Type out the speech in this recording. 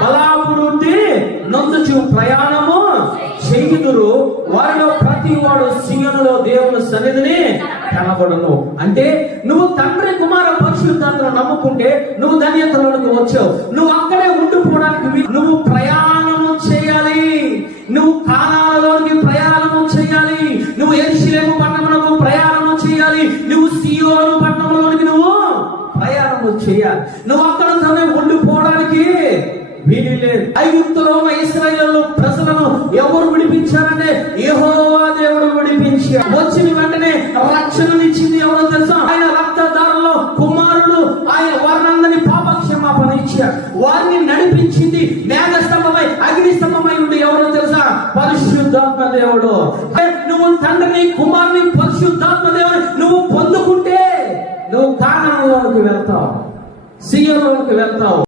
బలాభివృద్ధి నొందుచు ప్రయాణము చేయుదురు, వారిలో ప్రతి వాడు సియోనులో దేవుని సన్నిధిని కనబడును. అంటే నువ్వు తండ్రి కుమార పరిశుద్ధాత్మను నమ్ముకుంటే నువ్వు ధన్యతలోనికి వచ్చావు. నువ్వు అక్కడే ఉండిపోవడానికి నువ్వు ప్రయాణము చేయాలి. నువ్వు కానాలలోనికి ప్రయాణము చేయాలి. నువ్వు యెరూషలేము పట్టణమునకు ప్రయాణము చేయాలి. నువ్వు సియోను పట్టణంలోనికి నువ్వు ప్రయాణము చేయాలి. నువ్వు అక్కడ ఉండిపోవడానికి వీలు లేదు. ఐగుప్తులో ఉన్న ఇశ్రాయేలు ప్రజలను ఎవరు విడిపించారంటే యెహోవా దేవుడు విడిపించాడు. వచ్చిన వెంటనే రక్షణనిచ్చింది ఎవరో తెలుసా? ఆయన రక్తధారలో కుమారుడు. ఆయన వారినందరినీ పాప క్షమాపణ ఇచ్చారు. వారిని నడిపించింది మేఘస్తంభమై అగ్ని స్తంభమై ఉండి ఎవరో తెలుసా? పరిశుద్ధాత్మ దేవుడు. నువ్వు తండ్రిని కుమారుని పరిశుద్ధాత్మ దేవుని నువ్వు పొందుకుంటే నువ్వు కానానులోనికి వెళ్తావు, సియోనులోనికి వెళ్తావు.